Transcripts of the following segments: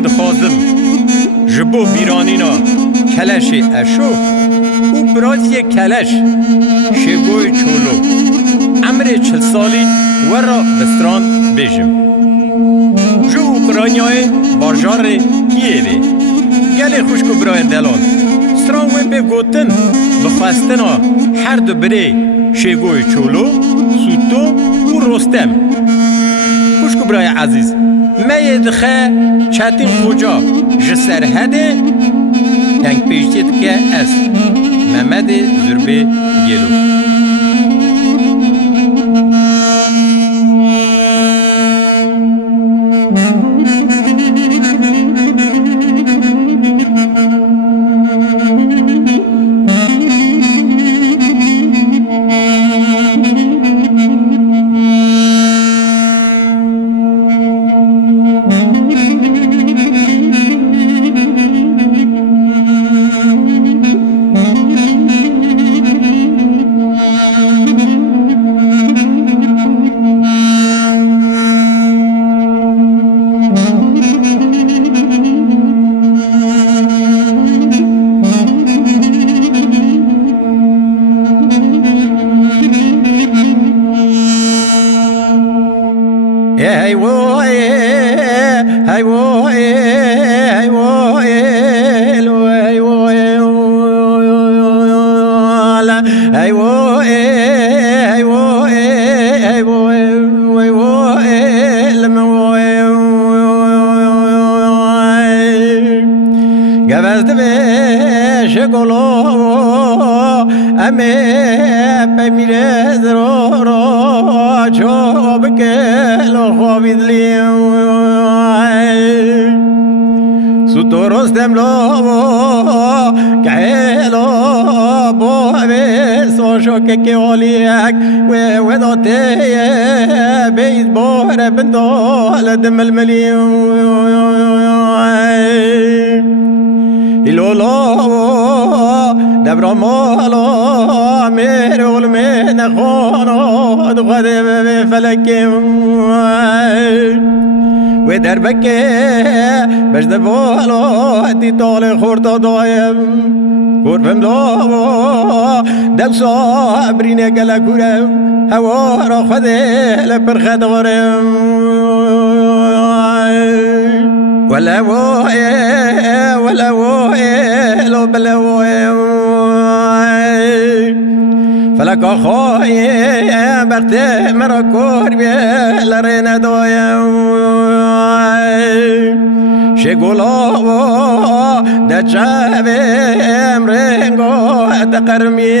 من دخوازم جبو بیرانینا کلش اشو و برازی کلش شگوی چولو عمر 40 سالی ورا بستران بیجم جو اوکرانیای باجار کیوی گلی خوشکو برای دلان ستران و بگوتن بخواستنا هر دو بری شگوی چولو سوتو و رستم خوشکو برای عزیز می دخه چاتین خوجا جسر هده تنگ پیشتید که از محمد زربه گلو گوزد بش گلو امی بمیره زرورا چوب کلو خوابید لیم سوتو رستم لو کهلو بو سوشو که اولیک و داته بید بور بندال دم الملیم لولا دبر مالا میر علم نخوانا دخده به فلکم و در بکه بجد بالا تی طال خورتا دایم گرفم لا دم صابرینه گله کورم هوا را خده لپر خدارم ولا لو بلا فلك أخوي برتي مركور بلرنا دويا شغلا دجابي امرنگو تقرمي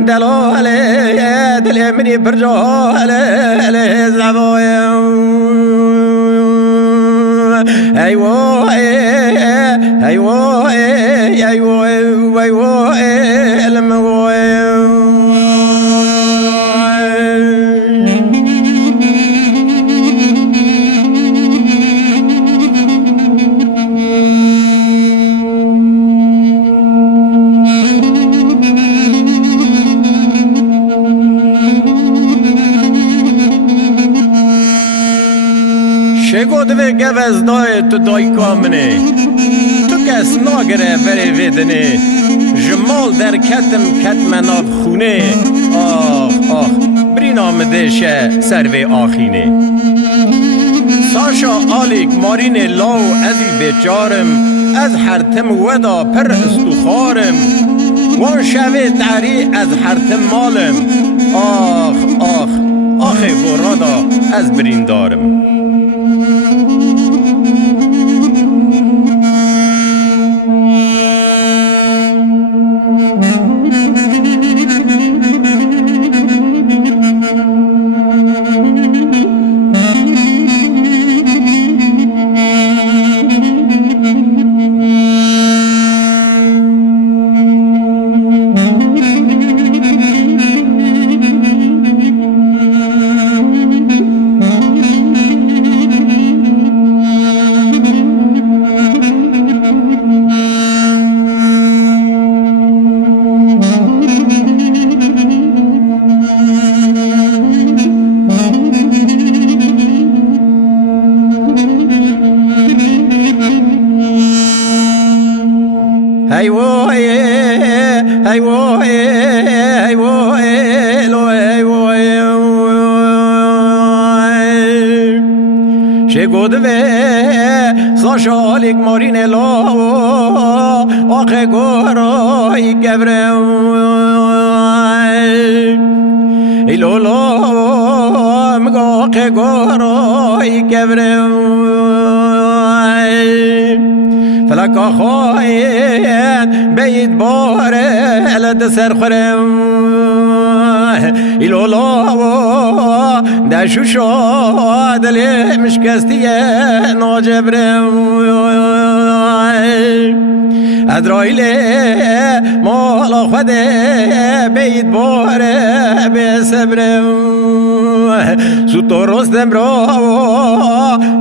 دلالي دلمني برجالي زبويا ايوه ايوه ايوه ايوه شگود و گوز دای تو دای کامنه تو کس ناگره بری ویدنه جمال در کتم ناف خونه آخ برین آمده شه سروی آخینه ساشا آلیک مارین لاو ازی بیچارم از هرتم ودا پر استخارم وان شوه تحری از هرتم مالم آخ برادا از برین دارم هی وای هی وای هی وای لو هی وای شگود و ساشالیک مارین لا آخه گورای گبره ایلولا مگا آخه گورای گبره فلکا خواهید بید باره لد سر خورم ایلولا دشو شاد لی مشکستی ناجبرم ادرایلی مالا خود بید باره بسبرم سوتو رستم را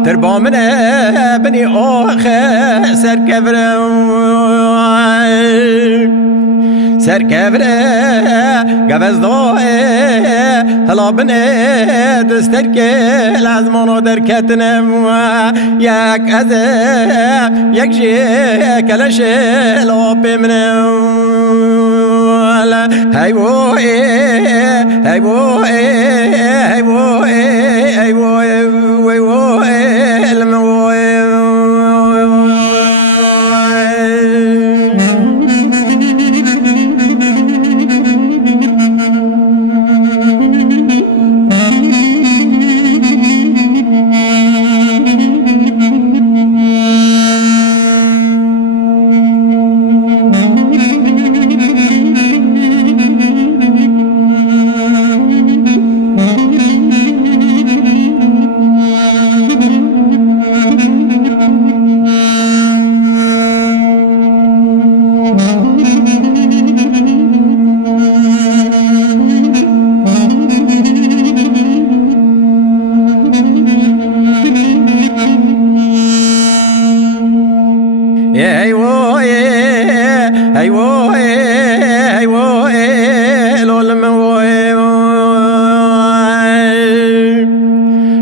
در بامنه بنی آخه سرکبره گوزدای هلا بنه دستر کل از منو در کتنم یک از یک جی کلش لاب منم هی وای هی وای هی وای هی وای وای وای الموای هی وای هی وای هی وای لولم وای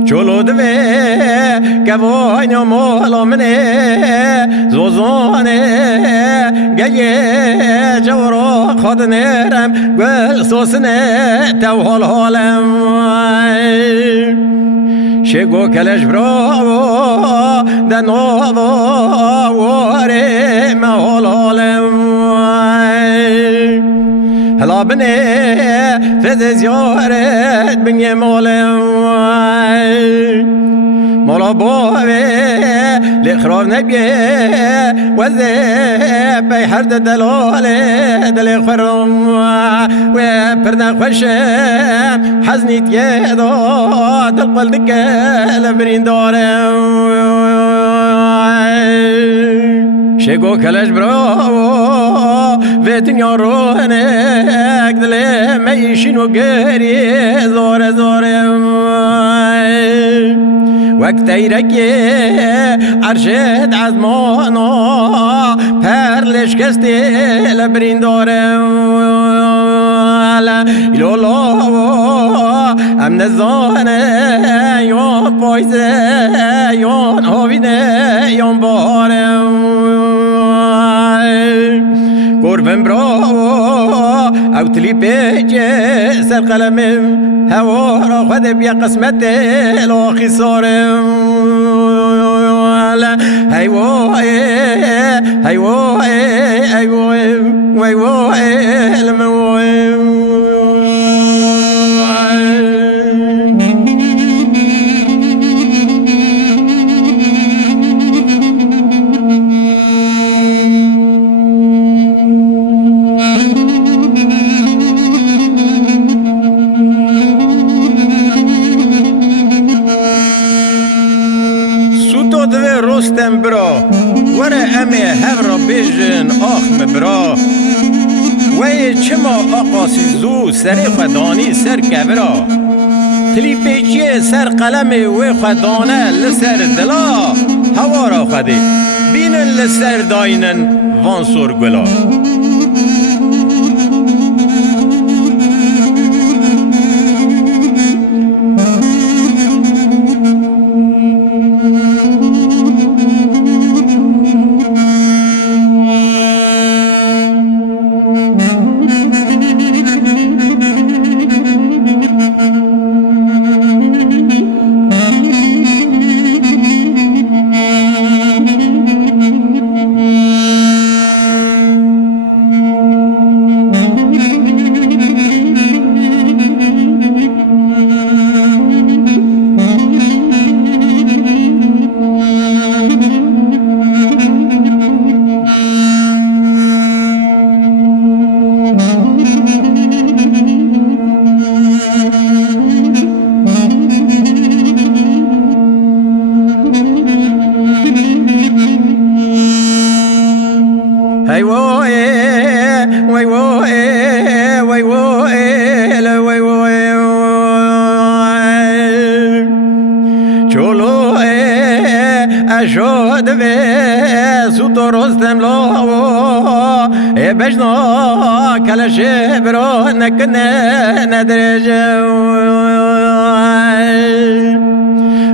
چلو دوی گوای مالا منه زوزانه گیه جورا خود نرم گل سوسنه تو حال حالم شگو کلش برا دنو واره محال حالم هلا بنه فز زیارت بنی مالم مالا باوه لخراب نبیه وزه بی حرد دلاله دل خورم و پرد خوشم حزنیت یه دا دل قلدک لبرین دارم شگو کلش برا و دنیا رو هنک دل میشین و گری زار زارم وقت ایرکی عرشت از مانا پرلش کستی لبرین دارم ایلولا ام نزانه یون پایزه یون آوینه یون بارم قربم برا او تلی پیچه سر قلمم هوا را خود بیا قسمت الاخی سارم هی وای هی وای هی وای وای وای الموای رستم برا وره امی هفرا بیجن آخم برا وی چما آقاسی زو سری خدانی سر کبرا تلی پیچی سر قلم وی خدانه لسر دلا هوا را خدی بینن لسر داینن وان سور گلا هاي وي وي وي وي وي وي چولو اشود به سوت رستم لو بجنا کلش برو نکنه ندرجه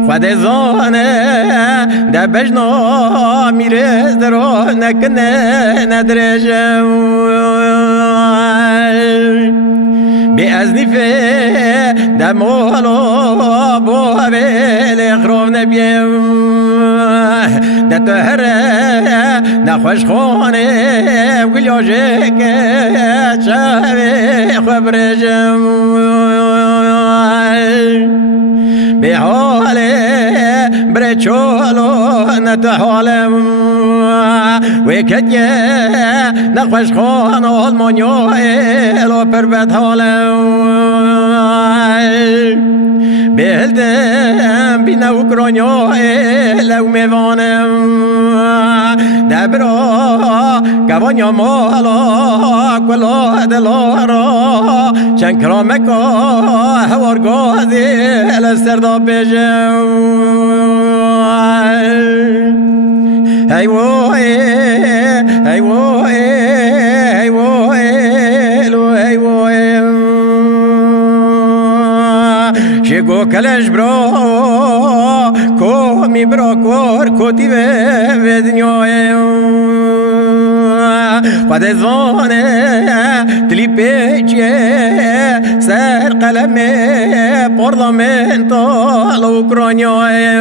خود زانه ده بجنا میره درو نکنه ندرجه بی از نیفه ده مولا با بیل اخرام نبیم ده تهره نخوش خانه گلیاجه که چه خبرجم به حاله بره چولو نتحالم و کدیه نخوش خانه آلمانیا الو پر بد حالم بهلدم بین اوکرانیا لو میوانم دبرا گوانیا مالا کلا دلارا چند کرامکا هوارگازی لسرداب بجم هی وای هی وای هی وای لو هی وای شگو کلش برا کومی برا کور کوتی به دنیای خود زانه دلی پیچه سر قلم پارلمنتال اوکرانیای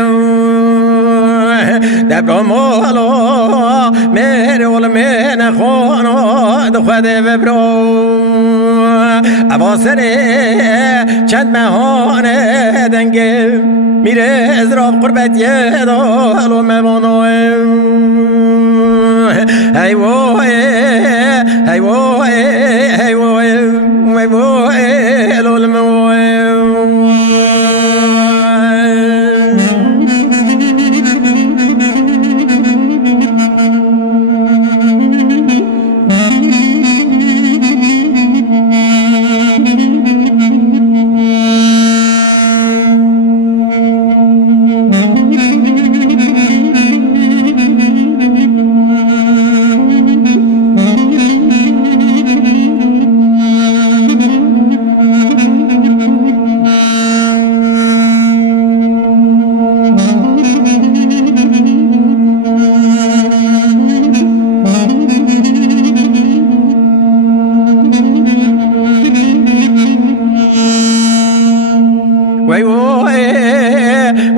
دبرا مالا میره ول من خانه خود ببرا اواسره چند مهانه دنگه میره ازراف قربت یه دالو موانوه هی وای هی وای هی وای هی وای لول موای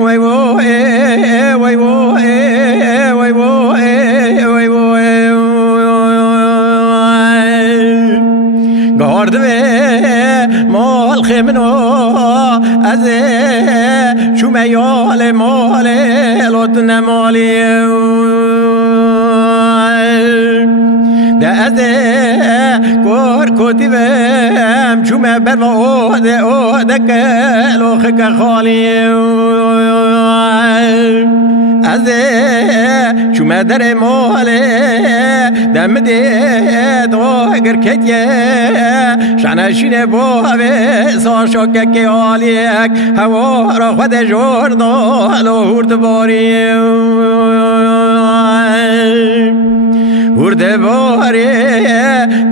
وای وای وای وای وای وای وای وای گارد به مال خمنو از شو میال مال لط نمالی ده از کور کوتی بم شو مبر و اوده کلو خک خالی از شو مدر ماله دم دید و اگر کتیه شعنشین با سار شاکه که آلیک هوا را خود جردال و هرد باری هرد باری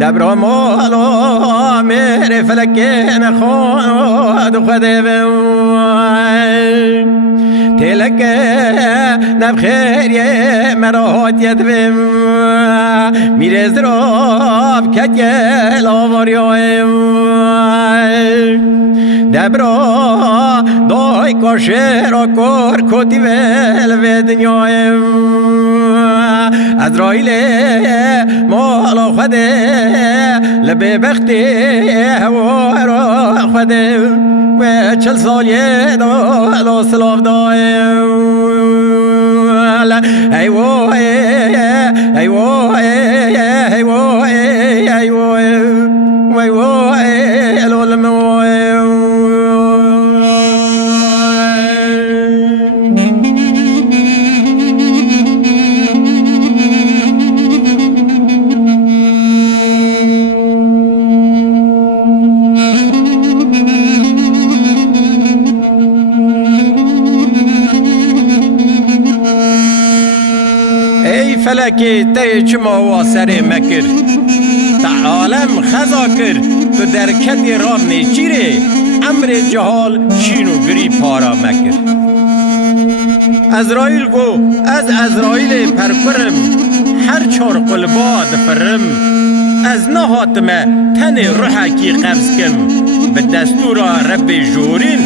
دبرا مالا میره فلکه نخواد خود تلك نبخير مرات يدبم ميرز راب كتيل آوريايم دبرا داي كاشر آكار كتي ول في دنيايم عزرائيل مالا خده لبه بختي هوارا خده و 40 سال یه دال سلاف دایم ای وای ای وای ای وای ای وای وای وای الولم وای ای فلکی تی چما واسره مکر تا عالم خزا کر تو درکتی راب نیچیره امر جهال شینو گری پارا مکر ازرائیل گو از ازرائیل پرپرم هر چار قلبا دفرم از نهاتمه تن روحکی قبض کم به دستور رب جورین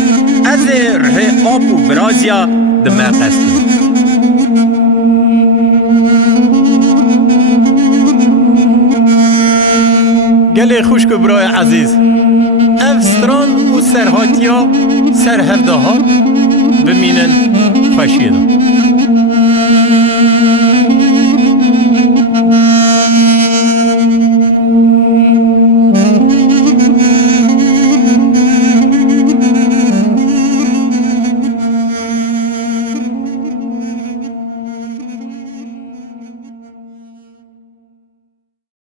از روح آب و برازیا دمه قستم گله خوشک برای عزیز افستران و سرهاتیا سر هفته ها بمینن خوشیدن